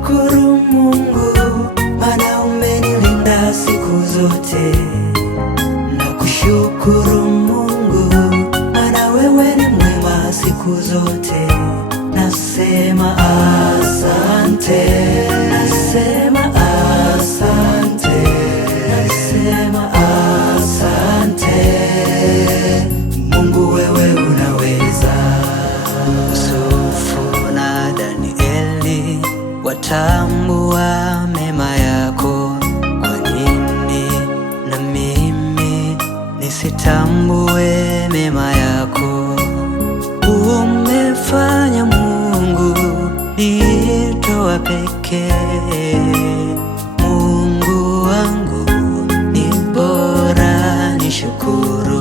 Nakushukuru Mungu, maana umenilinda siku zote. Nakushukuru Mungu, maana wewe ni mwema siku zote. Nasema asante, nasema asante, nasema asante. Mungu wewe unaweza. Yusufu na Danieli watambua mema yako. Kwa nini na mimi nisitambue mema yako? Umefanya Mungu nitoa pekee. Mungu wangu ni bora, nishukuru.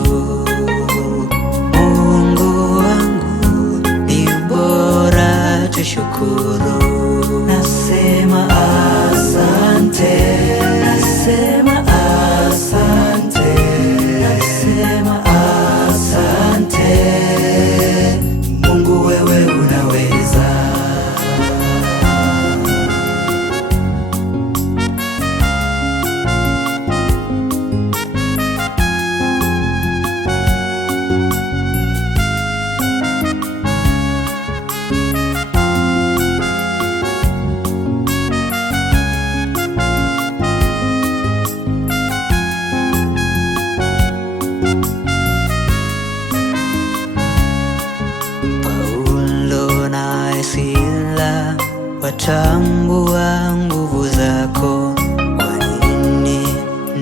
Mungu wangu ni bora, tushukuru. Nasema asante, nasema asante, nasema asante. Mungu wewe unaweza. Sila watambua nguvu zako. Kwa nini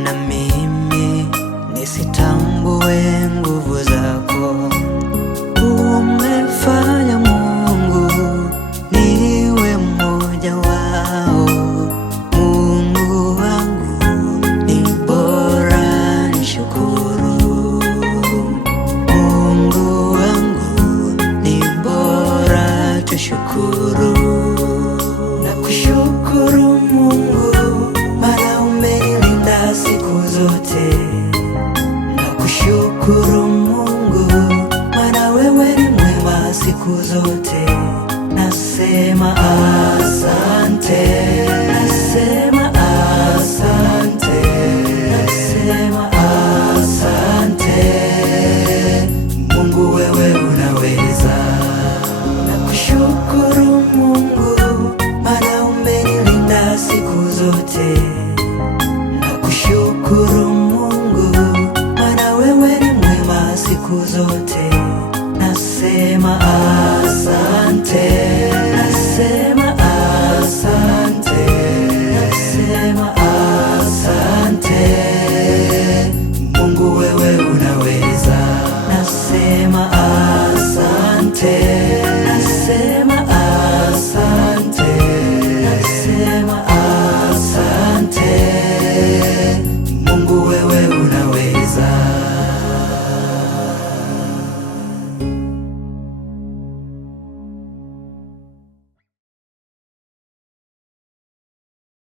na mimi nisitambue nguvu zako? Umefanya Mungu niwe mmoja wao. Mungu wangu ni bora, nishukuru. Mungu wangu ni bora, tushukuru. Nakushukuru Mungu, maana umenilinda siku zote. Nakushukuru Mungu, maana wewe ni mwema siku zote. Nasema asante.